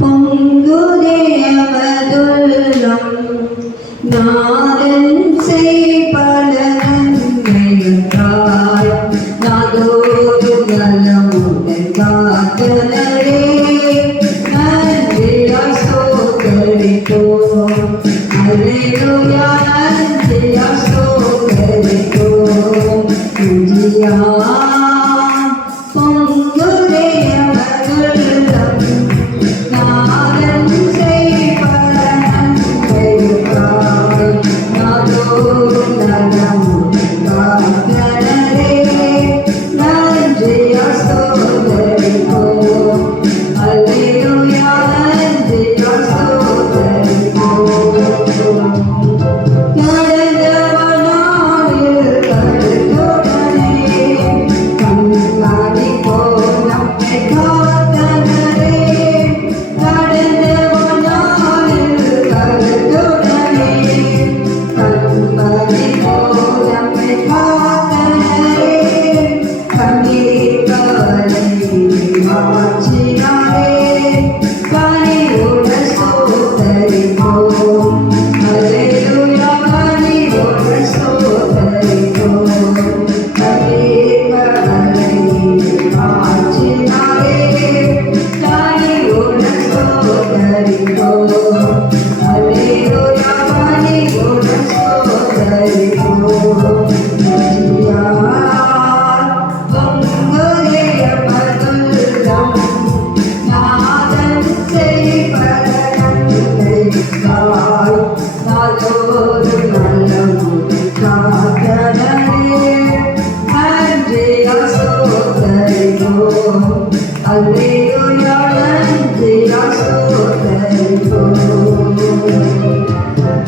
பொங்குதேவதுள்ளம் நாதன் செய்பலகன்மையாய் நாதோடு நலமுடன் காத்தனரே நன்றியாய் ஸ்தோத்தரிப்போம். அல்லேலூயா நன்றியாய் ஸ்தோத்தரிப்போம். துதியா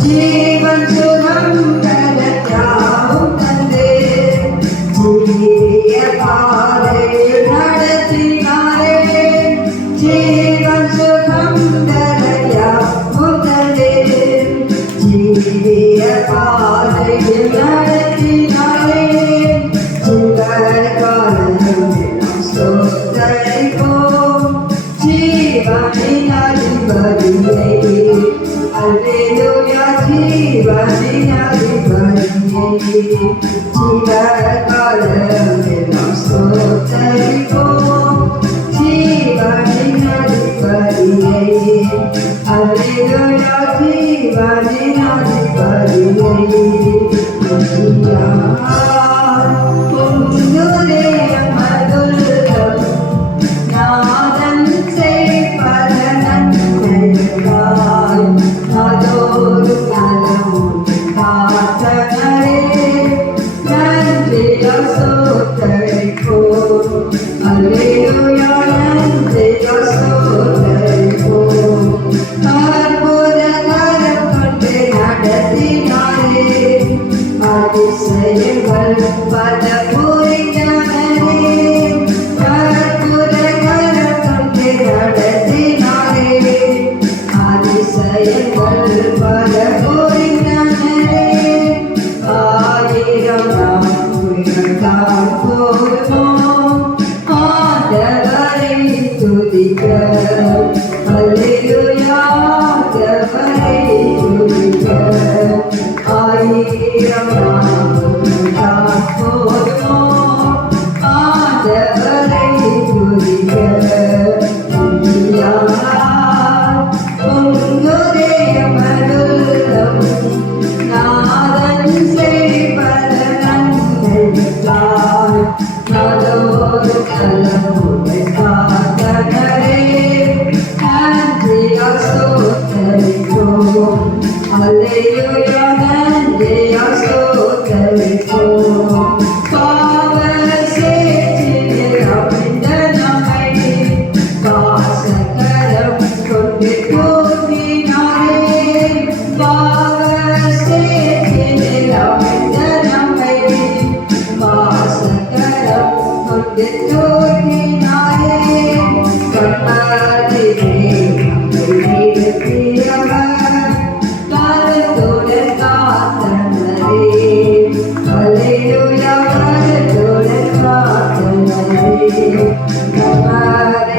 जीवन सुगम करत्याहुं तंदे जीविय पारे नडतिनारे जीवन सुगम करत्याहुं तंदे जीविय पारे नडतिनारे जीवन कालम स्तोत्रिको जीवनिनादिपरिये Alleluia, जीवनिनादिपरिये जीवकालमें स्तोत्रिको जीवनिनादिपरिये Alleluia, जीवनिनादिपरिये Hallelujah, hallelujah, hallelujah.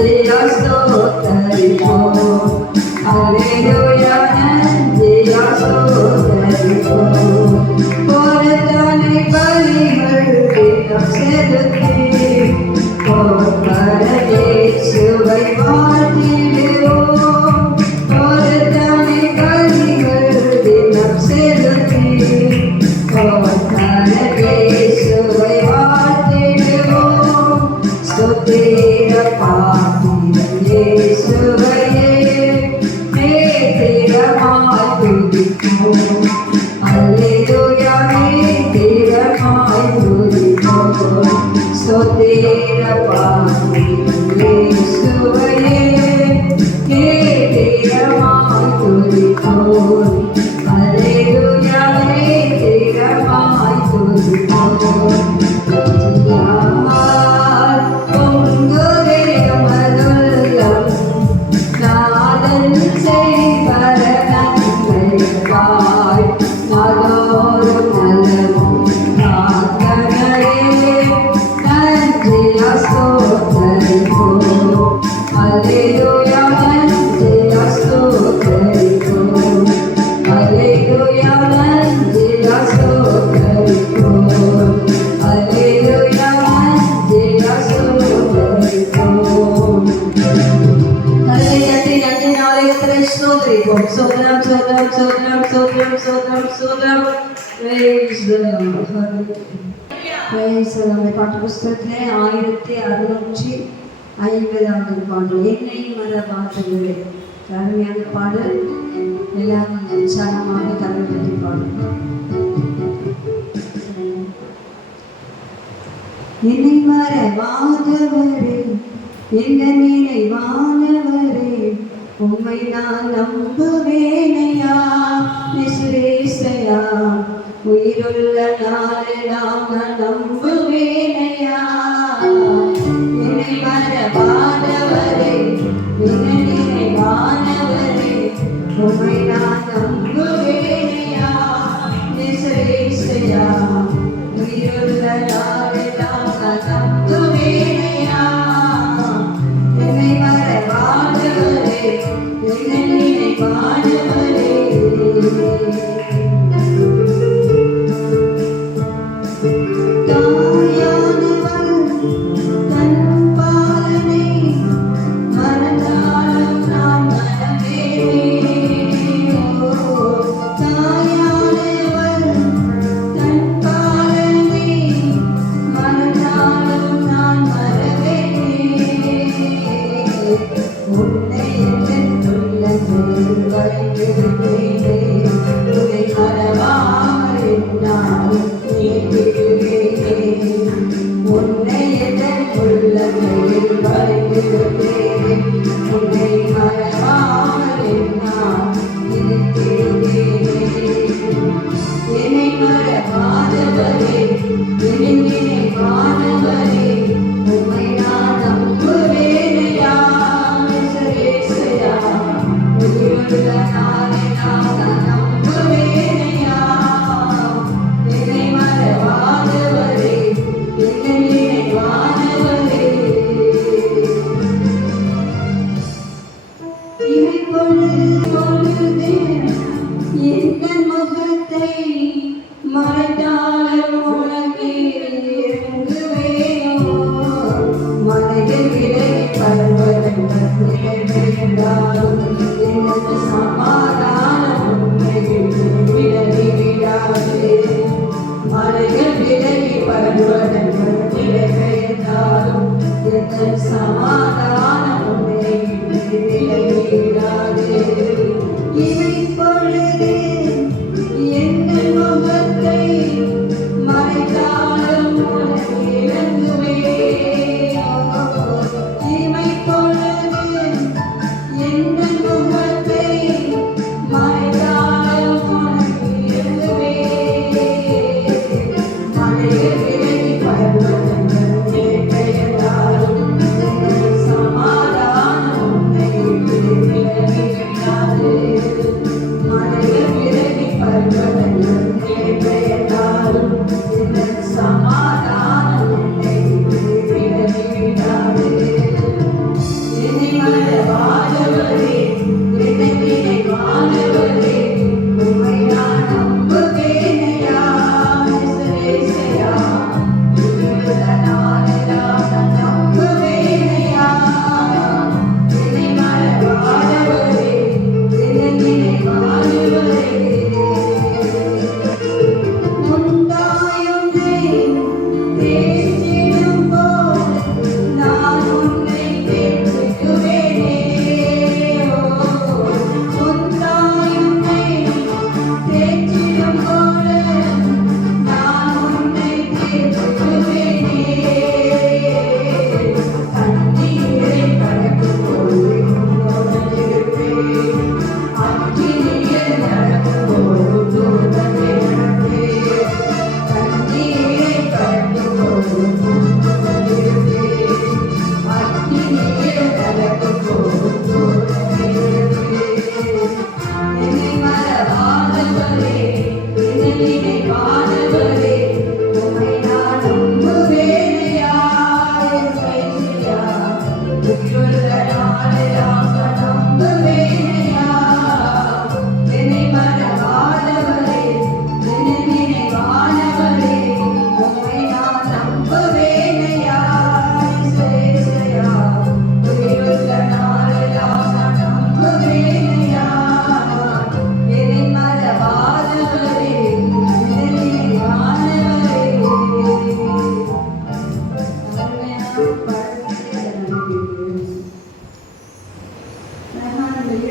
நன்றியா ஸ்தோத்தரிப்போம். அல்லேலூயா நன்றியா ஸ்தோத்தரிப்போம். பொருத்தனை பலிகள் தினம் செலுத்தி பொற்பர இயேசுவை வாழ்த்திடுவோம். பொருத்தனை பலிகள் தினம் செலுத்தி பொற்பர இயேசுவை வாழ்த்திடுவோம். ஸ்தோத்திர பாத்திரம் இயேசுவையே நேத்திரமாய் துதிப்போம். அல்லேலூயா நேத்திரமாய் துதிப்போம். ஸ்தோத்திர பாத்திரம் இயேசுவையே நேத்திரமாய் துதிப்போம். அல்லேலூயா நேத்திரமாய் துதிப்போம். Sodram, sodram, sodram, sodram, sodram, sodram. Praise the Lord. Praise the Lord. பாட்டு புஸ்தகத்திலே 1650 பாடல் என்னை மறவாதவரே. அருமையான பாடல். எல்லாரும் உற்சாகமாக கரை தட்டி பாடும். என்னை மறவாதவரே, எந்த நினைவானவரே, உம்மை நான் நம்புவேனையா நிசுரேசையா, உயிருள்ள நாளெல்லாம் நான் நம்புவேனையா. என்னை மறவாதவரே, என்னை நினைவானவரே, உம்மை நான் நம்புவேனையா நிசுரேசையா, உயிருள்ள நாளெல்லாம் நான் நம்புவேனையா. என்னை மறவாதவரே, என்னை நினைவானவரே. தாயானவள் தன் பாலனை மறந்தாலும் நான் மறவேனே. தாயானவள் தன் பாலனை மறந்தாலும் நான் மறவேனே. உன்னை வைத்திருப்பேனே, உன்னை மறவாமல் என்னால் நீட்டிடுவேனே. உன்னை எதன் உள்ளங்கையில் வைத்திருப்பேனே, உன்னை மறவாமல் என்னால் நீட்டிடுவேனே. என்னை மறவாதவரே, என்னை நினைவானவரே, உம்மை நான் நம்புவேனையா நிசுரேசையா, உயிருள்ள நாளெல்லாம்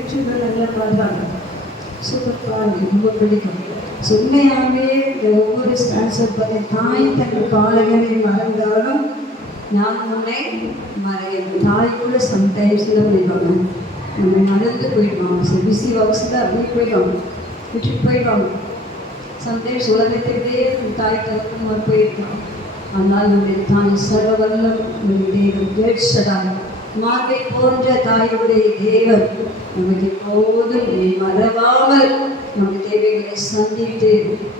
யூடியூப்ல நல்லா பாடுறாங்க, சூப்பர் பாடு, ரொம்ப பிடிக்கும். உண்மையாகவே இந்த ஒவ்வொரு ஸ்டான்ஸர் பண்ணி தாய் தங்கள் பாடகனை மறந்தாலும் நான் உன்னை மறையேன். தாய் கூட சம்டைம்ஸில் போயிடுவாங்க, நம்ம மறந்து போயிடுவாங்க. சரி, பிஸி ஒர்க்ஸில் அப்படி போயிடுவாங்க, விட்டுட்டு போயிடுவாங்க. சம்டைம்ஸ் உலகத்திலே தாய் தகப்பன் போயிருக்காங்க. ஆனால் நம்முடைய தாய் சர்வவல்லம் தேவன் கேட்சடாய் மார்பை போன்ற தாயுடைய தேவன் நமக்கு எப்போதும் மறவாமல் நம்முடைய தேவைகளை சந்தித்து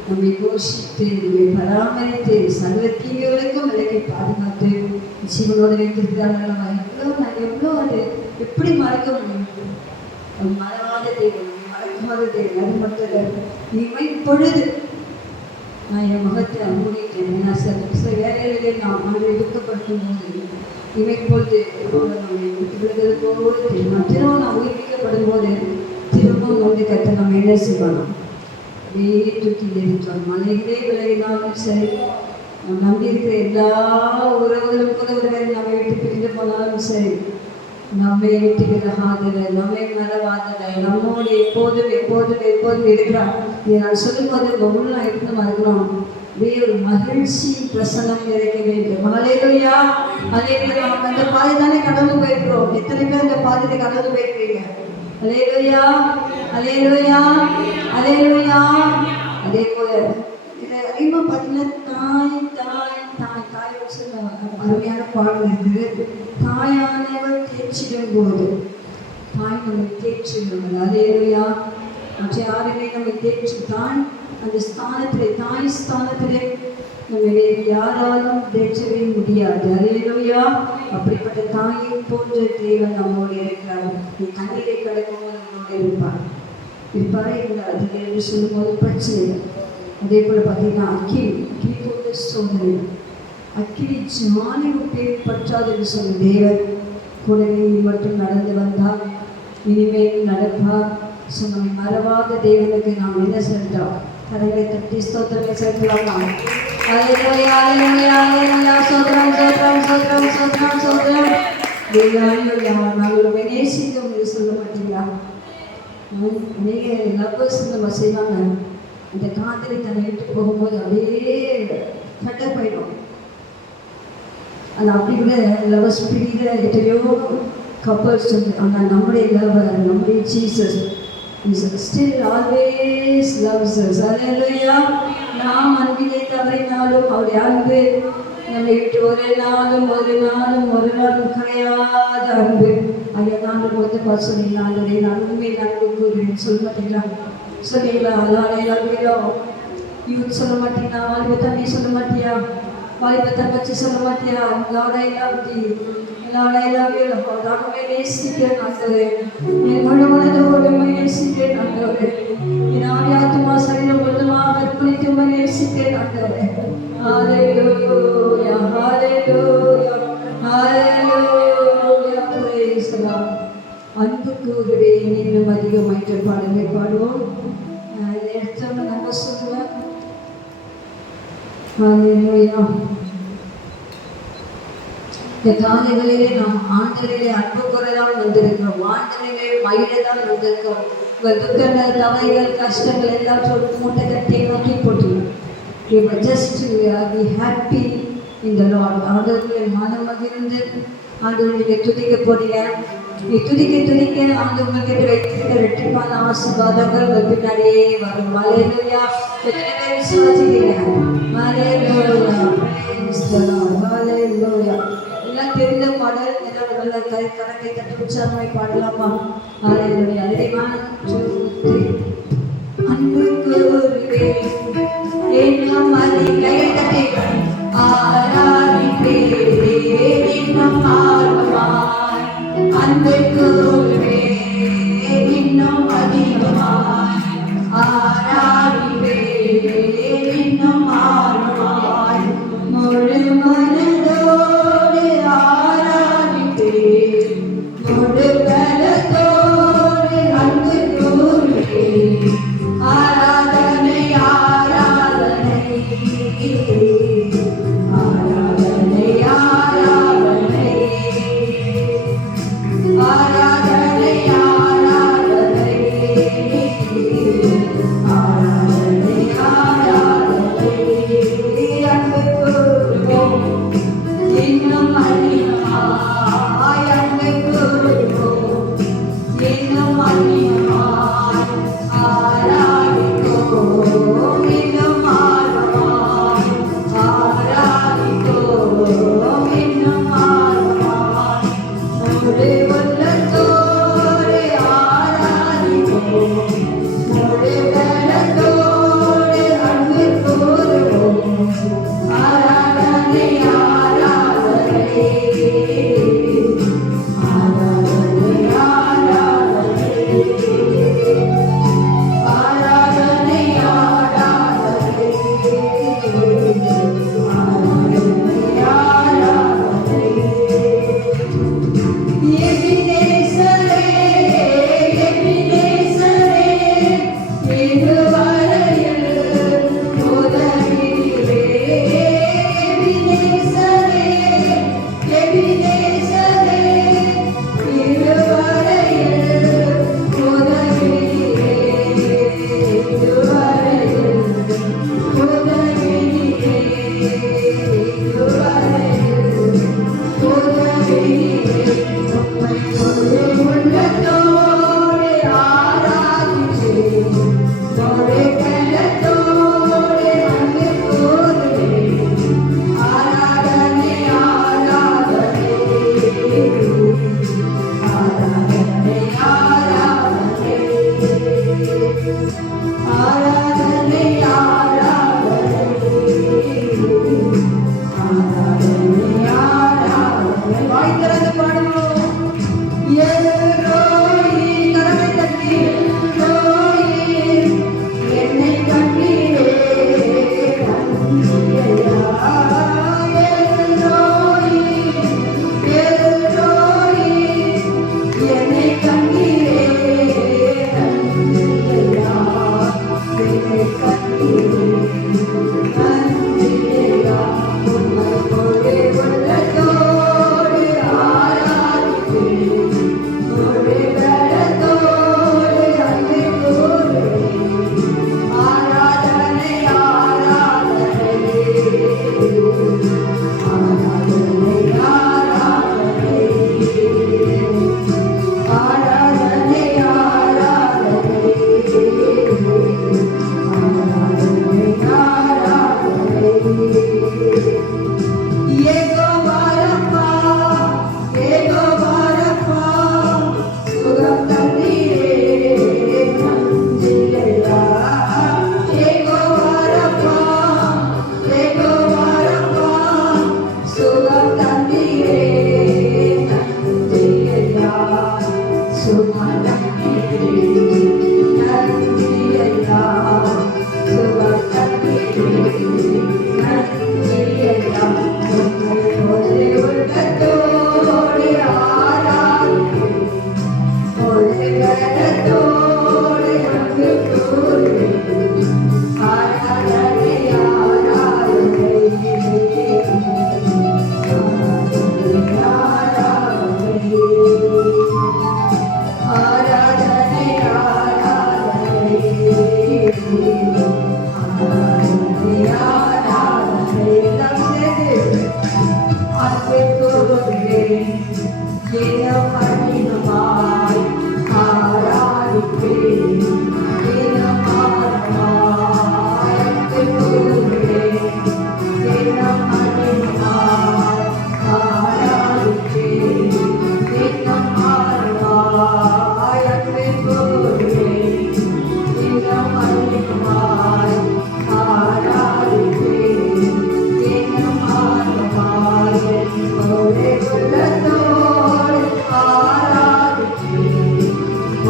நம்மை போஷித்து நம்மை பராமரித்து சர்வ தீமைகளுக்கும் விலக்கி பாதுகாத்து ஜீவனோடு வைத்திருக்கிறார்கள். எவ்வளோ அது எப்படி மறக்க முடியும்? மறவாத தேவன், மறக்காத தேவன். அது மட்டும் இல்லை, இனிமே இப்பொழுது நான் என் மகத்தை மூடிட்டேன். நான் சில வேலைகளிலே நான் அவரை துக்கப்படுத்தும் போது இவை பொழுது நம்மை விடுதல் போது திரும்ப நான் உயிர்ப்பிக்கப்படும் போது திரும்பவும் வந்து கற்று நம்ம என்ன செய்யணும்? அப்படியே தூக்கி எரித்தோம். மலைகளே விலகினாலும் சரி, நம்ம நம்பி இருக்கிற எல்லா உறவுகளும் கூட ஒருவர் நம்மை விட்டு பிரிந்து போனாலும் சரி, நம்மை விட்டு விலகாதலை, நம்மை மறவாதலை, நம்மோடு எப்போதும் எப்போதும் எப்போதும் இருக்கிறார். இதை நான் சொல்லும்போது ஒவ்வொரு நான் இருந்து மறக்கிறோம். ஒரு மகிழ்ச்சி பிரசனம் கிடைக்க வேண்டும். ஹல்லேலூயா, ஹல்லேலூயா. அந்த பாதை தானே கடந்து போயிருக்கிறோம். எத்தனை பேர் அந்த பாதையை கடந்து போயிருக்கீங்க? ஹல்லேலூயா, ஹல்லேலூயா, ஹல்லேலூயா. அதே போல இதில் அதிகமாக பார்த்தீங்கன்னா தாய் தாய் தாய் தாய் அருமையான பாடல் இருக்குது. தாயானவர் தேய்ச்சிடும் போது தாய் நம்மை தேய்ச்சிடுவாங்க. ஹல்லேலூயா. மற்ற யாருமே நம்மை தேய்ச்சிட்டான் அந்த ஸ்தானத்திலே, தாய் ஸ்தானத்திலே நம்ம வேறு யாராலும் தேய்ச்சவே முடியாது. ஹல்லேலூயா. அப்படிப்பட்ட தாயை போன்ற தேவன் நம்மோடு இருக்கிறார். நீ கண்ணீரை கடக்கும் போது நம்மோடு இருப்பாரே இருந்தார். அதில் என்று சொல்லும்போது பிரச்சனை. அதே போல் பார்த்தீங்கன்னா அக்கினி போன்ற சோதனை, அக்கினி ஜாலி பேர் பற்றாது என்று சொன்ன தேவன் கூடவே மட்டும் நடந்து வந்தால் இனிமேல் நடப்பார். நம்மை மறவாத தேவனுக்கு நாம் என்ன செலுத்தோம்? கரைகளை தட்டி ஸ்தோத்திரங்களை சேர்க்கலாமா? ஹல்லேலூயா, ஹல்லேலூயா, ஹல்லேலூயா. சோத்ரம் சோத்ரம் சோத்ரம் சோத்ரம் சோத்ரம். ஹல்லேலூயா. நாங்கள் நேசிக்க உங்களுக்கு சொல்ல மாட்டீங்களா? அநேக லவ்வர்ஸ் நம்ம செய்வாங்க, அந்த காதலி தன்னை விட்டு போகும்போது அப்படியே கட்டப்போயிடும். அது அப்படி கூட லவ்வர்ஸ் பிரிகிற எத்தனையோ கப்பல்ஸ் உண்டு. ஆனால் நம்முடைய லவர், நம்முடைய Jesus is still always loves us. Hallelujah. நாம் அன்பிலே தவறினாலும் அவருடைய அன்பு நம்மை விட்டு ஒரு நாளும் கரையாத அன்பு. ஐயா, நாங்கள் வந்து சொன்னீங்களே, நான் உண்மையில் அன்பு கூறுவேன் சொல்ல மாட்டீங்களா? சொன்னீங்களா? எல்லாரும் யூத் சொல்ல மாட்டீங்களா? வாலிப தம்பி சொல்ல மாட்டியா? வாலிப தங்கச்சி சொல்ல மாட்டியா? நானுமே நேசிக்கிறேன் ஆண்டவரே, என் முழு மனதோடு நேசிக்கிறேன் ஆண்டவரே, என் ஆவி ஆத்துமா சரீரம் முழுவதுமாக அர்ப்பணித்து நேசிக்கிறேன் ஆண்டவரே. Hallelujah, hallelujah, hallelujah. Praise the lord. அன்பு கூறுவே இன்னும் அதிகமாயிட்ட பாடலை பாடுவோம். எடுத்தவங்க நம்ம சொல்லுவேன். ஹல்லேலூயா. இந்த காலைகளிலே நாம் ஆண்டவரிலே அன்பு குறைதான் வந்திருக்கிறோம், ஆண்டவரிலே மயிலதான் வந்திருக்கிறோம். உங்கள் துக்கங்கள், கவலைகள், கஷ்டங்கள் எல்லாம் மூட்டை கட்டி நோக்கி போட்டுருவோம். Just be happy in the Lord. ஆண்டவருடைய மனம் மகிழ்ந்து ஆண்டவரை நீங்கள் துதிக்க போறீங்க. நீ துதிக்க ஆண்டு உங்களுக்கு வைத்திருக்க ரெட்டிப்பான ஆசீர்வாதங்கள் உங்கள் பின்னாடியே வரும். ஹல்லேலூயா. எத்தனை பேர் விசுவாசிக்கிறீங்க? ஹல்லேலூயா, praise the Lord, ஹல்லேலூயா. எல்லாம் தெரிந்த பாடல், எல்லாம் நல்ல கணக்கை தட்டி உற்சாகமாய் பாடலாமா? ஹல்லேலூயா. அதிகமான அன்பு கூறுவே இன்னும் அதிகத்தை ஆராதிப்பே இன்னும் ஆர்வமாய், அன்பு கூறுவே இன்னும் அதிகமாய் ஆராதிப்பே இன்னும் ஆர்வமாய், முழு மனதோடு ஆராதிப்பே முழு பலத்தோடு அன்பு கூறுவே. ஆராதனை ஆராதனை ஆராதனை ஆராதனை ஆராதனை ஆராதனை எல்ரோயி, கரத்தை தட்டி எல்ரோயி, என்னை கண்டீரே நன்றி ஐயா. எல்ரோயி, எல்ரோயி, என்னை கண்டீரே நன்றி ஐயா. என்னை கண்டீரே நன்றி ஐயா. உம்மை ஒரே உள்ளத்தோடு ஆராதிப்பேன். ஒரே பலத்தோடு அன்பு கூறுவேன். ஆராதனை ஆராதனை ஆராதனை ஆராதனை ஆராதனை ஆராதனை ஆராதனை ஏகோவாரப்பா, ஏகோவாரப்பா, சுகம் தந்தீரே நன்றி ஐயா. ஏகோவாரப்பா, ஏகோவாரப்பா, சுகம் தந்தீரே நன்றி ஐயா. சுகம் தந்தீரே நன்றி ஐயா. சுகம் தந்தீரே நன்றி ஐயா. உம்மை ஒரே உள்ளத்தோடு ஆராதிப்பேன். ஒரே பலத்தோடு அன்பு கூறுவேன். ஆராதனை ஆராதனை ஆராதனை ஆராதனை ஆராதனை ஆராதனை எல்லாம் சேர்ந்து அன்பு கூறுவேன். தினம் அதிகமாய் ஆராதிப்பேன். தினம் ஆழமாய் அன்பு கூறுவேன். தினம் அதிகமாய் ஆராதிப்பேன். தினம் ஆழமாய் அன்பு கூறுவேன். தினம் அதிகமாய் ஆராதிப்பேன். தினம் ஆழமாய் ஒரே உள்ளத்தோடு ஆராதிப்பேன்.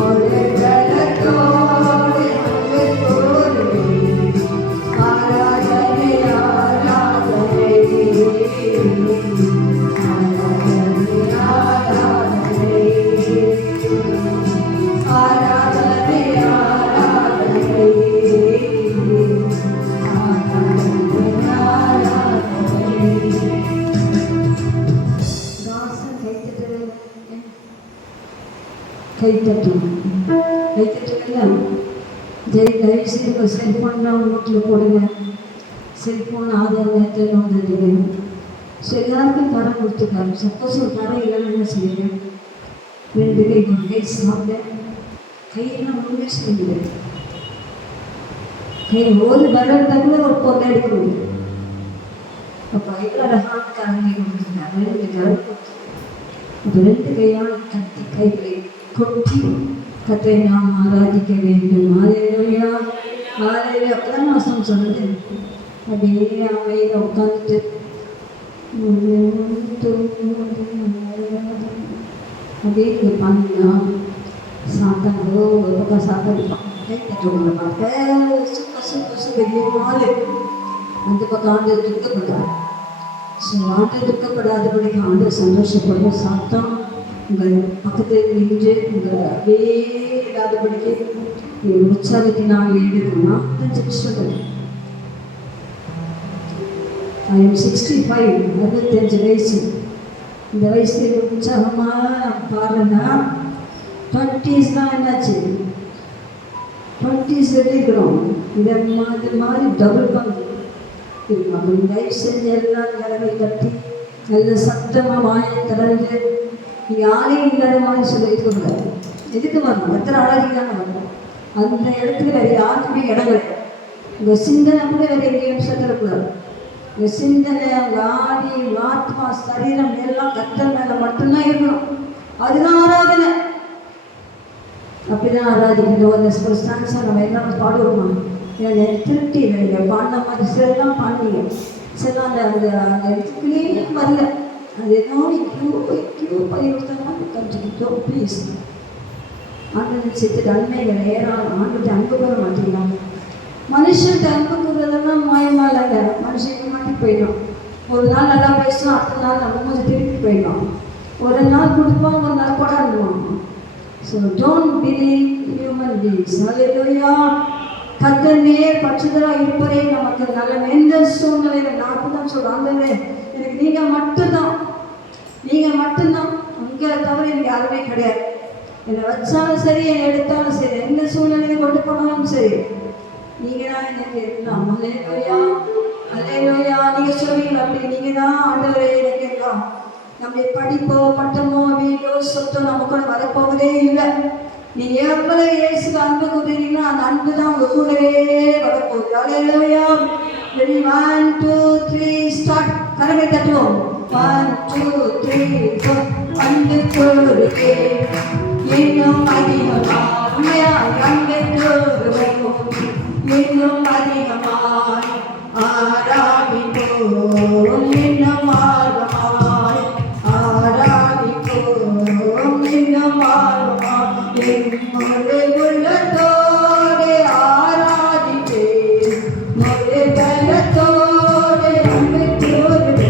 ஒரே பலத்தோடு அன்பு கூறுவேன். ஆராதனை ஆராதனை ஆராதனை ஆராதனை ஆராதனை ஆராதனை ஆராதனை ஆராதனை. தாசன் கைத்தட்டணும். கைத்தட்டலாம். தயவு செய்து இப்போ செல்ஃபோன்லாம் வீட்டில் போடுங்க. செல்ஃபோன் ஆதார் நேரத்தில் வந்துடுங்க. ஸோ எல்லாருக்கும் கடன் கொடுத்துருக்காங்க. சப்போஸ் ஒரு கடன் இல்லைன்னு என்ன செய்யுங்க? 2 கை 1 கை சாப்பிட கையெல்லாம் ஒன்றுமே செய்ய முடியாது. கை ஒரு விரல் கூட ஒரு பொருளை எடுக்க முடியும். அப்போ எவ்வளோ அழகான கரங்களை கொடுத்துருக்காங்க. 2 கரல் கொடுத்து அப்போ 2 கையால் கத்தி கைகளை கொட்டி கத்தை நாம் ஆராதிக்க வேண்டும். ஹல்லேலூயா, ஹல்லேலூயா. அப்பதான் வசனம் சொல்லுது. அப்படியே அமைதியாக உட்காந்துட்டு அப்படியே இங்கே பாருங்களா, சாத்தாங்களோ ஒரு பக்கம் சாப்பிடுப்பான். கற்றுக்கொள்ள பார்த்தேன். சூப்பர் சூப்பர் சூப்பர் நாள் அந்த பக்கம் ஆண்டு துக்கப்படுறார். ஸோ ஆண்டு துக்கப்படாதபடிக்கு ஆண்டு சந்தோஷப்படுற சாத்தான் உங்கள் பக்கத்தில் நின்று உங்கள் அப்படியே இல்லாதபடிக்கு உற்சாகத்தினால் எழுதுனா 5 வருஷங்கள். I am 65, 65 வயசு. இந்த வயசுல உற்சாகமாக பாருன்னா 20ஸ்லாம் என்னாச்சு, 20s இருக்கிறோம். இந்த மாதிரி டபுள் பங்கு இருக்கும். தயவு செஞ்சு எல்லாம் கரவை கட்டி நல்ல சத்தமாக வாயை திறந்து யாரையும் இல்லாத மாதிரி சொல்லி இருக்கக்கூடாது. எதுக்கு வரணும்? எத்தனை அழகி தானே வரணும். அந்த இடத்துல வேறு யாருக்குமே இடம் கிடையாது. உங்கள் சிந்தனை கூட வேறு எங்கேயும் செத்துடக்கூடாது. உங்கள் சிந்தனை, உங்கள் ஆடி, உங்கள் ஆத்மா, சரீரம் எல்லாம் கத்தல் மேலே மட்டும்தான் இருக்கணும். அதுதான் ஆராதனை. அப்படிதான் ஆராதிக்கணும். அந்த ஸ்டான்ஸை நம்ம எல்லாம் பாடுவோமா? ஏன்னா திருப்தி இல்லை. பாடின மாதிரி சிலெல்லாம் பாடுவீங்க, சில அந்த அந்த அந்த இதுக்குள்ளேயே வரல. அது ஏதாவது கியூ பரிவர்த்தனா கற்றுக்கிட்டோம் ப்ளீஸ். ஆண்டு சேர்த்து நன்மைகள் ஏறாமல் ஆண்டுட்டு அன்பு பெற மாட்டேங்கிறாங்க. மனுஷன்ட்டு அன்பு கூறுறதெல்லாம் மாயமா இல்லைங்க. மனுஷனுக்கு மாட்டி போயிடும். ஒரு நாள் நல்லா பேசணும், அடுத்த நாள் நம்ம கொஞ்சம் திருப்பி போயிடும். ஒரு நாள் கொடுப்பான், ஒரு நாள் கொண்டாடுவான். So don't believe human beings. Hallelujah. கர்த்தர் நேர் பட்சத்தில் இருப்பதே நமக்கு நல்ல. எந்த சூழ்நிலையில் நான் தான் சொல்கிறேன், ஆண்டவரே எனக்கு நீங்கள் மட்டும்தான் உங்களை தவிர எனக்கு யாருமே கிடையாது. என்னை வச்சாலும் சரி, என்னை எடுத்தாலும் சரி, எந்த சூழ்நிலையை கொண்டு போனாலும் சரி, நீங்கள் தான் எனக்கு எல்லாம். அல்லேலூயா. நீங்கள் சொல்வீங்களா அப்படி? நீங்கள் தான் ஆண்டவரே எனக்கு எல்லாம். நம்முடைய படிப்போ பட்டமோ வீடோ சொத்தோ நமக்கு கூட வரப்போவதே இல்லை. நீங்கள் எவ்வளவு இயேசுக்கு அன்பு கூறுறீங்களோ அந்த அன்பு தான் உங்கள் கூடவே வரப்போகுது. அல்லேலூயா. Ready 1 2 3 start. கரங்களை தட்டுவோம். 1 2 3 4. அன்பு கூறுவே இன்னும் அதிகமாய் அன்பு கூறுவோம், இன்னும் அதிகமாய் ஆராதிப்போம், இன்னும் ஆர்வமாய் ஆராதிப்போம், இன்னும் ஆர்வமாய் என்னுடைய உள்ளத்தோடு ஆராதிப்பேன், ஒரு பலத்தோடு அன்பு கூறுவேன்.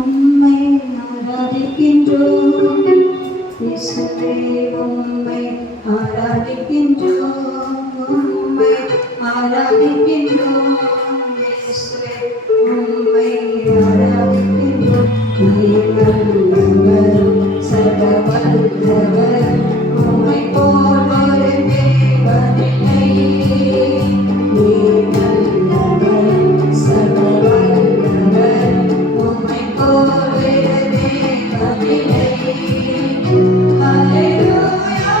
உம்மை ஆராதிக்கின்றோம் இயேசுவே, உம்மை ஆராதிக்கின்றோம், உம்மை ஆராதிக்கின்றோம் இயேசுவே, உம்மை ஆராதிக்கின்றோம். நீர் நல்லவர், சர்வ வல்லவர், உம்மை போல் ஒரு தேவனில்லை. நீர் நல்லவர், சர்வ வல்லவர், உம்மை போல் ஒரு தேவனில்லை. Hallelujah,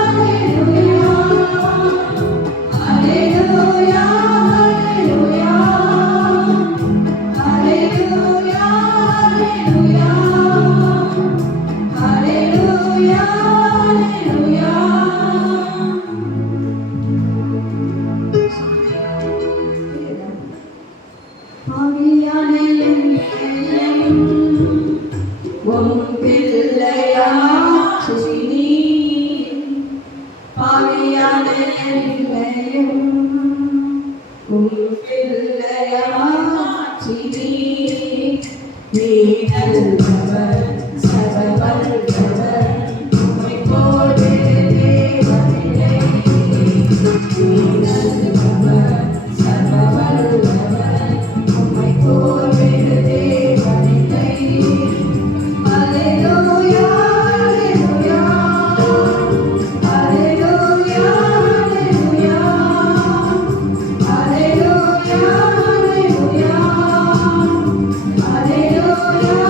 hallelujah, hallelujah, hallelujah. உம் பிள்ளையாட்சி நீ பாவியான என்னையும் உம் பிள்ளையாட்சி நீ நல்லவர் சர்வவல்லவர் உம்மை போல தேவனில்லை நீ நல்லவர் சர்வவல்லவர் உம்மை போல தேவனில்லை அல்லேலூயா அல்லேலூயா அல்லேலூயா அல்லேலூயா அல்லேலூயா அல்லேலூயா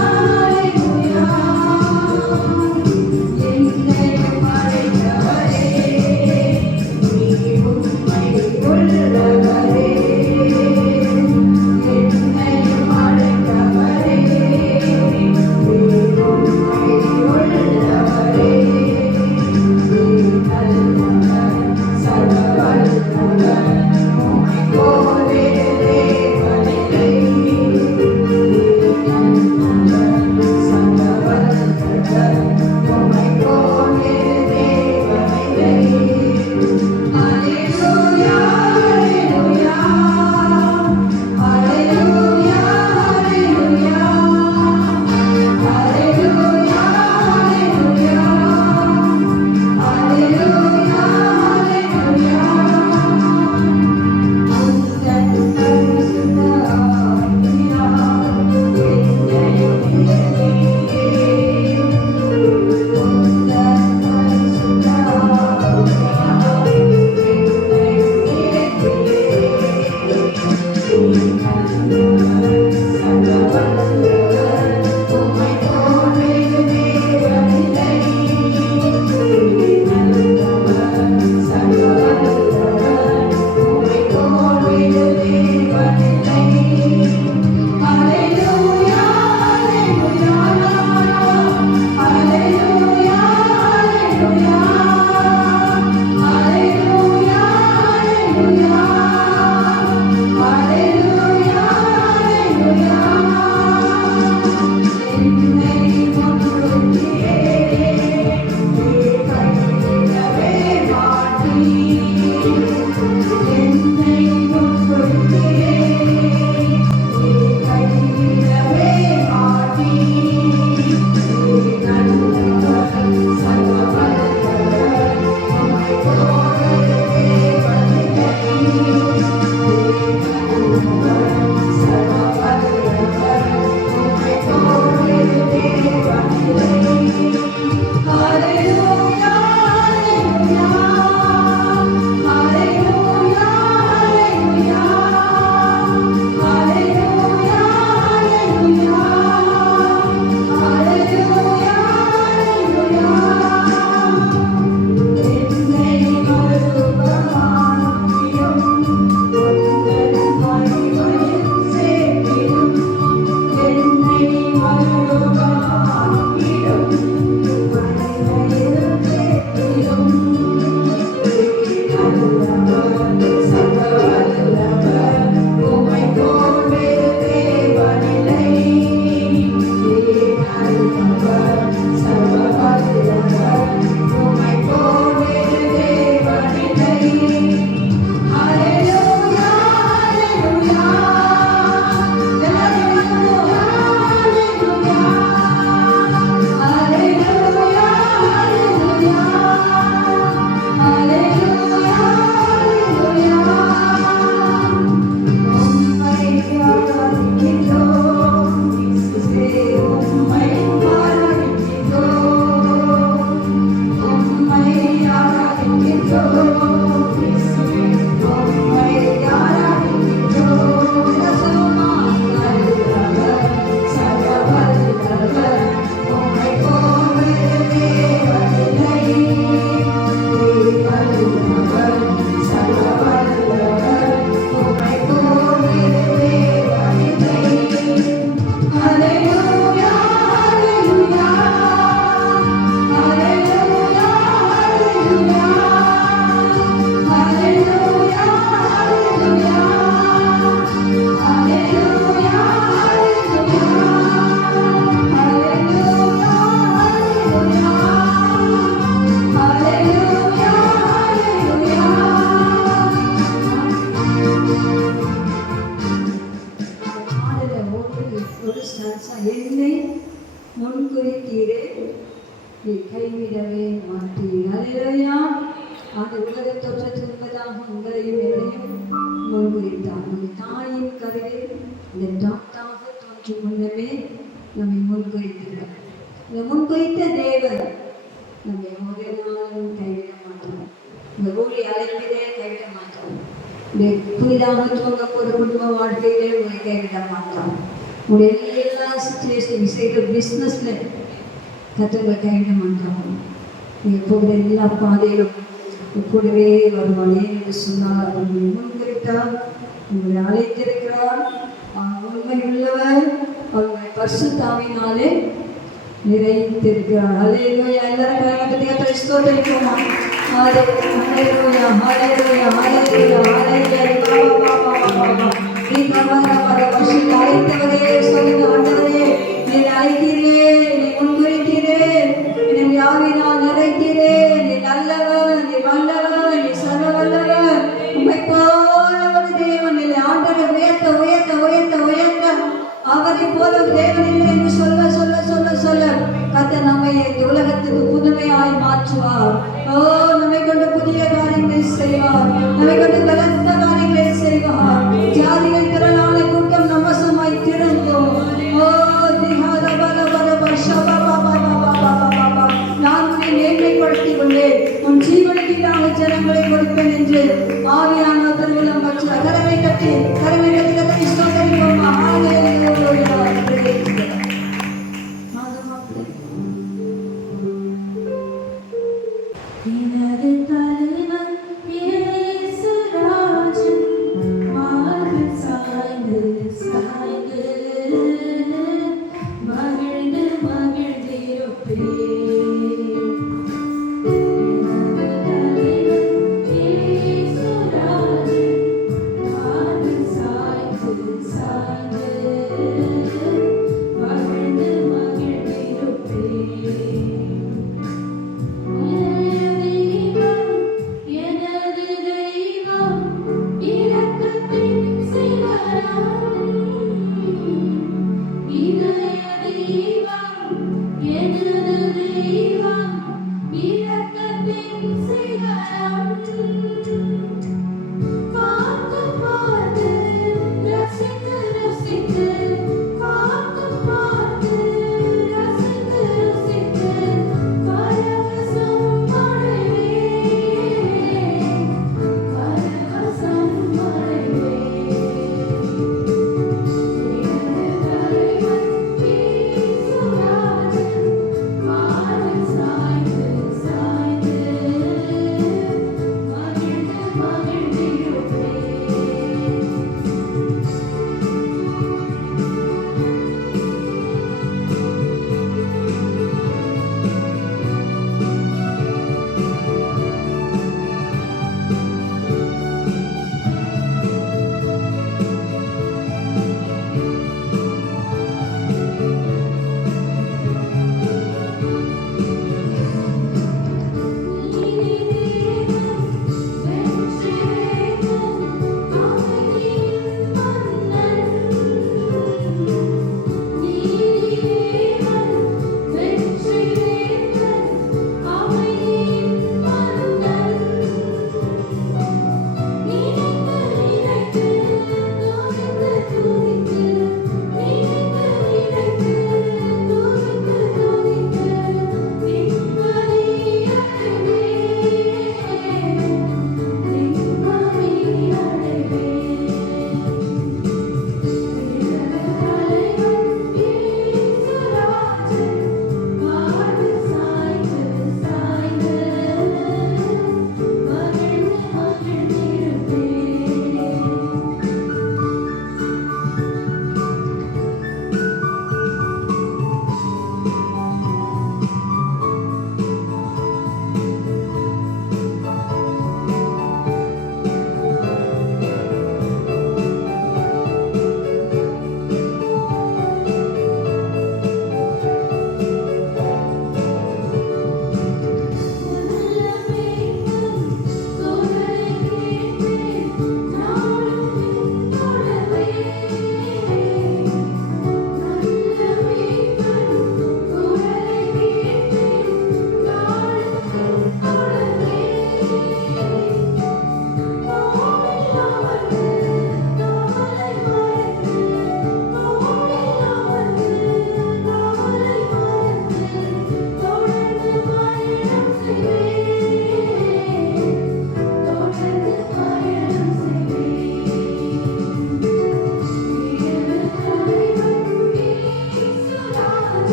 முன்குறித்தீரே, நீ கைவிடவே மாட்டீர். அல்லேலூயா. அந்த உலக தோற்றத்துக்கு முன்பதாக உங்களையும் என்னையும் முன்குறித்தார். உங்கள் தாயின் கருவில் இந்த டாக்டாக தோன்றும் முன்னமே நம்மை முன்குறித்தார். இந்த முன்குறித்த தேவன் நம்மை ஒரு நாளும் கைவிட மாட்டார். இந்த ஊழி அழைப்பிலே கைவிட மாட்டார். புதிதாக தோன்ற ஒரு குடும்ப வாழ்க்கையிலே உங்களை கைவிட மாட்டார். உங்களுடைய எல்லா சுச்சுவேஷன் செய்கிற பிஸ்னஸ்ல கத்தவங்களை கைவிட மாட்டாங்க. நீங்கள் போகிற எல்லா பாதையிலும் கூடவே வருவான். ஏன் என்று சொன்னால் அவர்களை முன்குறித்தார், உங்களை அழைத்திருக்கிறார். உண்மை உள்ளவர், அவர்களை பரிசுத்தாவினாலே நிறைத்திருக்கிறார். அல்லேலூயா. எல்லாரும் கைவிட்டு ஸ்தோத்திரிப்போமா? ஹல்லேலூயா, ஹல்லேலூயா, ஹல்லேலூயா, ஹல்லேலூயா. நீ கர்மரவர வசித்து அழைத்தவரே, சொல்லுங்க ஆண்டவரே, நீ அழைத்தீரே, நீ முன்குறித்தீரே, நீ யாவினால் நிறைத்தீரே, நீ நல்லவர், நீ வல்லவர், நீ சர்வ வல்லவர். உம்மை போல ஒரு தேவன் இல்லை. ஆண்டவரை உயர்த்த உயர்த்த உயர்த்த உயர்த்த அவரை போல ஒரு தேவன் இல்லை என்று சொல்ல சொல்ல சொல்ல சொல்ல கர்த்தர் நம்மை இந்த உலகத்துக்கு புதுமையாய் மாற்றுவார். ஓ, நம்மை கொண்டு புதிய காரியங்களை செய்வார். நம்மை கொண்டு பலத்த காரியங்களை செய்வார். ஜாதிகள் திரளான கூட்டம் நமசமாய் திரும்பும். ஓ, திகாத பல பல பஷபா பாபா பாபா பாபா பாபா. நான் உன்னை மேன்மைப்படுத்திக் கொண்டேன், உன் ஜீவனுக்காக ஜனங்களை கொடுப்பேன் என்று ஆவியான திருவிழம் பற்ற கரவை கட்டி கரவை கட்டி கட்டி ஸ்தோத்திரிப்போமா? ஹல்லேலூயா. எனது தலைவன் இயேசு ராஜன், மார்பில் சாய்ந்து சாய்ந்து மகிழ்ந்து மகிழ்ந்திருப்பேன். எனது தலைவன் இயேசு ராஜன், மார்பில் சாய்ந்து சாய்ந்து மகிழ்ந்து மகிழ்ந்திருப்பேன். எனது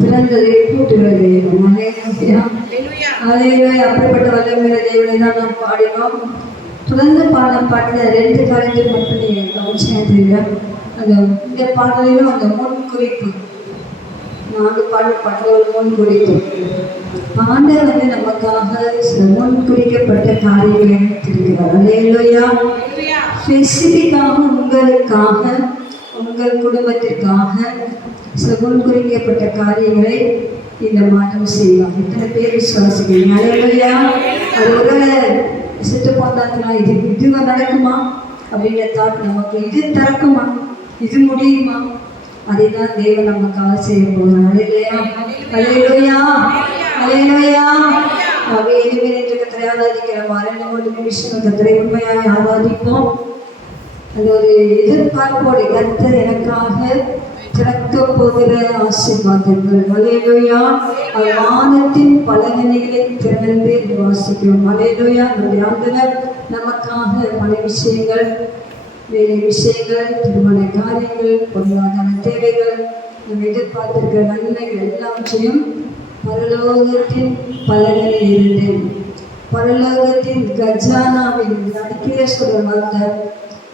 பிறந்ததை கூட்டுகிற தெய்வம். அலையிலே அப்படிப்பட்ட வல்லமையுள்ள தேவனை தான் நாம் பாடினோம். தொடர்ந்து பாடின 2 காரியங்கள் மட்டும் நீங்கள் கவனிச்சேன் தெரியல. அந்த இந்த பாடலிலும் அந்த முன்குறிப்பு 4 பாடல்கள் முன்குறிப்பு ஆண்டவர் வந்து நமக்காக சில முன்குறிக்கப்பட்ட காரியங்களை இருக்கிறார். அல்லேலூயா. ஸ்பெசிஃபிக்காக உங்களுக்காக உங்கள் குடும்பத்திற்காக சில முன்குறிக்கப்பட்ட காரியங்களை இந்த மாதம் செய்வார். இத்தனை பேர் விசுவாசிக்கிறீங்க. அல்லேலூயா. அது ஒருவேளை செத்து போனாங்கன்னா இது நடக்குமா அப்படின்ற தாட் நமக்கு, இது திறக்குமா, இது முடியுமா, அதை தான் தேவன் நமக்காக செய்ய போகிறார். அல்லேலூயா. அல்லேலூயா. அல்லேலூயா. எதுவுமே என்று கத்தரை ஆராதிக்கிறோம். 2 நிமிஷம் கத்தரை உண்மையாக ஆராதிப்போம். அது ஒரு எதிர்பார்ப்போடு கர்த்தர் எனக்காக திறக்க போகிற ஆசீர்வாதங்கள். அல்லேலூயா. வானத்தின் பலகணிகளை திறந்து வாசிக்கிறோம். அல்லேலூயா. நம்முடைய ஆண்டவர் நமக்காக பல விஷயங்கள், வேலை விஷயங்கள், திருமண காரியங்கள், பொருளாதார தேவைகள், நம்ம எதிர்பார்த்திருக்கிற நன்மைகள் எல்லாவற்றையும் பரலோகத்தின் பலகணில் இருந்து, பரலோகத்தின் கஜானாவில் அடிக்கடி சொல்ற வார்த்தை,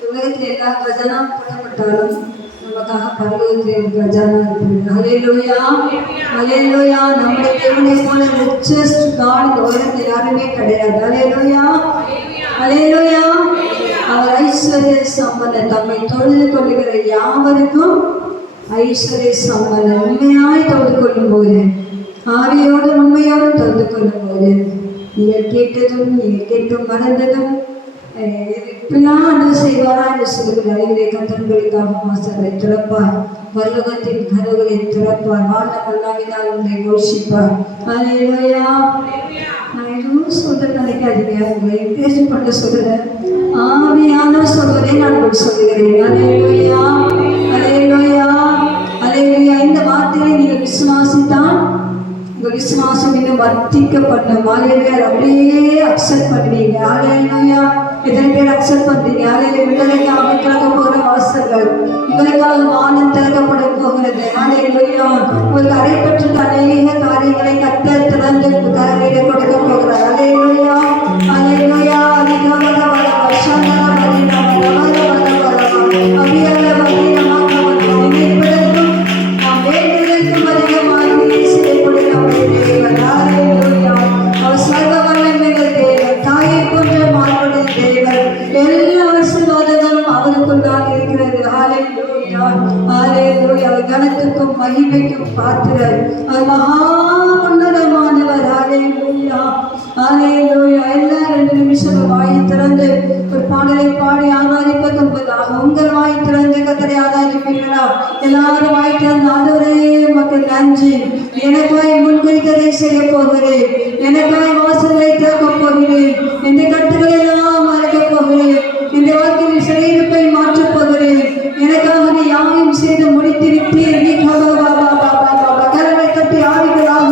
உலகத்தில் எல்லா கஜானா போடப்பட்டாலும் நமக்காக பரலோகத்தில் கஜானா இருக்கிறது. அல்லேலூயா. அல்லேலூயா. நம்முடைய தேவனை போல ரிச்சஸ்ட் காட் இந்த உலகத்தில் யாருமே கிடையாது. அல்லேலூயா. அல்லேலூயா. அவர் ஐஸ்வர்ய சம்பந்தன். தம்மை தொழுது கொள்ளுகிற யாவருக்கும் ஐஸ்வர்ய சம்பந்தன். உண்மையாய் தொழுது கொள்ளும் போது, ஆவியோடு உண்மையோடு தொழுது கொள்ளும் போது, நீங்கள் கேட்டதும் நீங்கள் கேட்கும் மறந்ததும் இப்படிலாம் அன்று செய்வாரா என்று சொல்லுகிற அறிவுரை கத்தன்களுக்காக மாசங்களை திறப்பார். பரலோகத்தின் கதவுகளை திறப்பார். வாழ்நாள் உங்களை கோஷிப்பார். அல்லேலூயா. நான் எதுவும் சொல்ற நினைக்காதீங்க. உங்களை என்கரேஜ் பண்ண சொல்றேன். ஆவியான சொல்வதை நான் சொல்லுகிறேன். அல்லேலூயா. அல்லேலூயா. அல்லேலூயா. இந்த வார்த்தையை நீங்கள் விசுவாசித்தான் உங்கள் விசுவாசம் இன்னும் வர்த்திக்கப்படும். அல்லேலூயா. அப்படியே அக்செப்ட் பண்ணுவீங்க. அல்லேலூயா. எத்தனை பேர் அக்செப்ட் பண்றீங்க? அல்லேலூயா. உங்களுக்காக திறக்க போகிற வாசல்கள், உங்களுக்காக வானம் திறக்கப்பட போகிறது. அல்லேலூயா. உங்களுக்கு அடைபெற்ற அநேக காரியங்களை கர்த்தர் திறந்து கரையில கொடுக்க போகிறார். அல்லேலூயா. அல்லேலூயா. கனத்துக்கும் மகிமைக்கும் பாத்திரர். அவர் மகா உன்னதமானவர். அல்லேலூயா. அல்லேலூயா. எல்லா 2 நிமிஷம் வாயை திறந்து ஒரு பாடலை பாடி ஆராதிப்பது என்பதாக உங்கள் வாயை திறந்து கர்த்தரை ஆராதிப்பீர்களா? எல்லாரும் வாயை திறந்து ஆண்டவரே மக்கள் நன்றி, எனக்காய் முன்குறித்ததை செய்ய போகிறேன், எனக்காய் வாசலை திறக்க போகிறேன், இந்த கட்டுகளை எல்லாம் மறைக்க போகிறேன், இந்த வாழ்க்கையில் சிறையிருப்பை மாற்றப் போகிறேன், எனக்காக நீ யாவையும் செய்து முடித்திருப்பீர். கரவை தட்டி ஆவிகளாக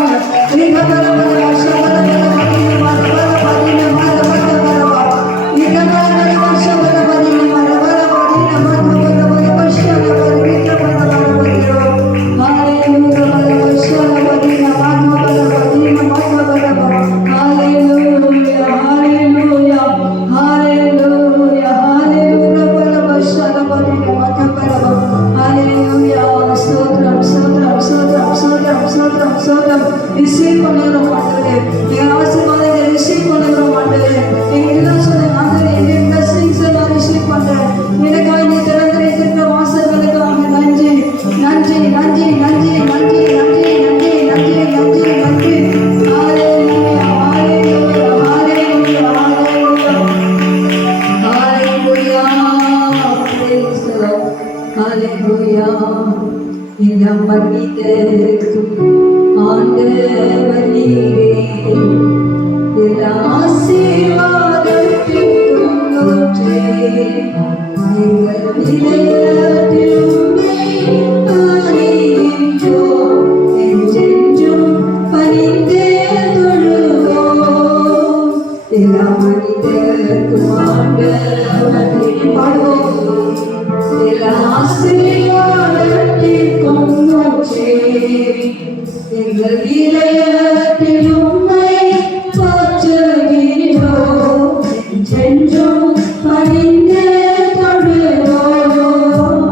Hallelujah. மனிதர்க்கும் ஆண்டவர் நீரே, எல்லா ஆசீர்வாதத்திற்கும் ஊற்றே, எங்கள் இதயத்தில் உம்மை பணிகின்றோம், என்றென்றும் பணிந்தே தொழுவோம். எல்லா மனிதர்க்கும் ஆண்டவர் நீரே. பாடுவோம். எல்லா ஆசீர்வாதத்திற்கும் ஊற்றே, எங்கள் இதயத்தில் உம்மை போற்றுகின்றோம், என்றென்றும் பணிந்தே தொழுவோம்.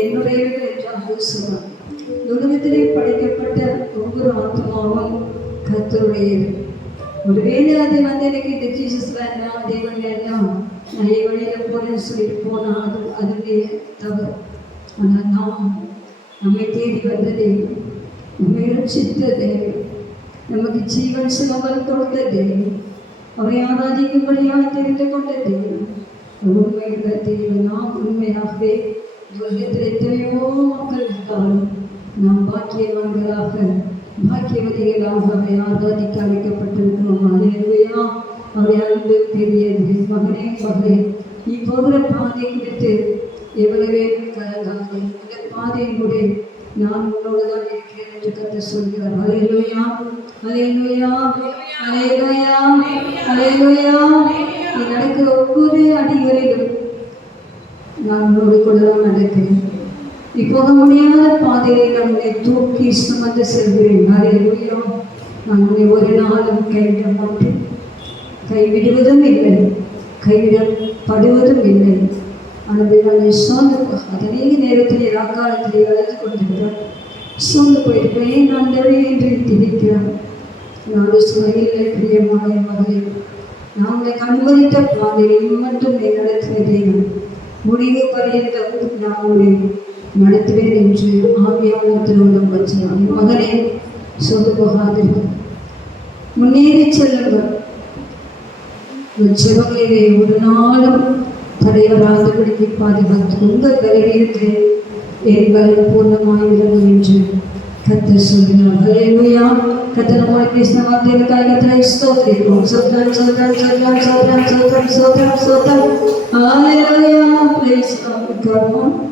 என்னுடையவர்கள் என்றாக சொன்னார். உலகத்திலே படைக்கப்பட்ட ஒவ்வொரு ஆத்மாவும் கர்த்தருடையது. ஒருவேளை அது எனக்கு இந்த ஜீசஸ் வேண்டாம், தேவன் வேண்டாம், நான் வழியில போறேன்னு சொல்லிட்டு போனா அதுவே தவறு. ஆனால் நம்மை தேடி வந்த தேவன், நம்மை ரட்சித்த தேவன், நமக்கு ஜீவன் சுகங்கள் கொடுத்த தேவன், அவரை ஆராதிக்கும்படியாக தெரிந்து கொண்ட தேவன், உண்மையுள்ள தேவன். நாம் உண்மையாகவே உலகத்தில் எத்தனையோ மக்கள் இருந்தாலும் நாம் பாக்கியவான்களாக பாக்கியவதிகளாக அவரை ஆராதிக்க அழைக்கப்பட்டிருக்கிறோம். அல்லேலூயா. அவரை அன்பு பெரியது. மகனே மகளே, நீ போகிற பாதை குறித்து எவ்வளவே கலங்காதே. இந்த பாதையினுடைய நான் உன்னோடு தான் இருக்கிறேன் என்று கர்த்தர் சொல்கிறார். அல்லேலூயா, அல்லேலூயா, அல்லேலூயா, அல்லேலூயா. நீ நடக்கிற ஒவ்வொரு அடிவரையிலும் நான் உன்னோடு கூட தான் நடக்கிறேன். நீ போக முடியாத பாதையை நான் உன்னை தூக்கி சுமந்து செல்கிறேன். அல்லேலூயா. நான் உன்னை ஒரு நாளும் கைவிட மாட்டேன். கைவிடுவதும் இல்லை, கைவிடப்படுவதும் இல்லை. ஆனால் நான் சோர்ந்து அநேக நேரத்தில் ராக்காலத்திலே அழைத்து கொண்டிருக்கிறேன். சோர்ந்து போயிருப்பேன். நான் என்று திணிக்கிறான். நான் சுமையில் பிரியமான மகளே, நான் உன்னை கண்மறித்த பாதையை மட்டும் நீ நடத்தினதேன். முடிவு பரியந்தம் நான் உன்னை நடத்துவேன் என்று ஆவியானவரோடு வச்சான். மகனே, சொல்லு போகாதீர்கள், முன்னேறி செல்லுங்கள். ஜெபங்களிலே ஒரு நாளும் தடைவராதபடிக்கு பாதுகாத்து உங்கள் பலவீனத்தை என் பலம் பூர்ணமாய் விளங்கும் என்று கர்த்தர் சொல்கிறார். அல்லேலூயா. கர்த்தர் நம்மோடு பேசின வார்த்தைகளுக்காக கர்த்தரை ஸ்தோத்திரிக்கிறோம். ஸ்தோத்திரம், ஸ்தோத்திரம், ஸ்தோத்திரம், ஸ்தோத்திரம், ஸ்தோத்திரம், ஸ்தோத்திரம், ஸ்தோத்திரம். அல்லேலூயா. Praise God.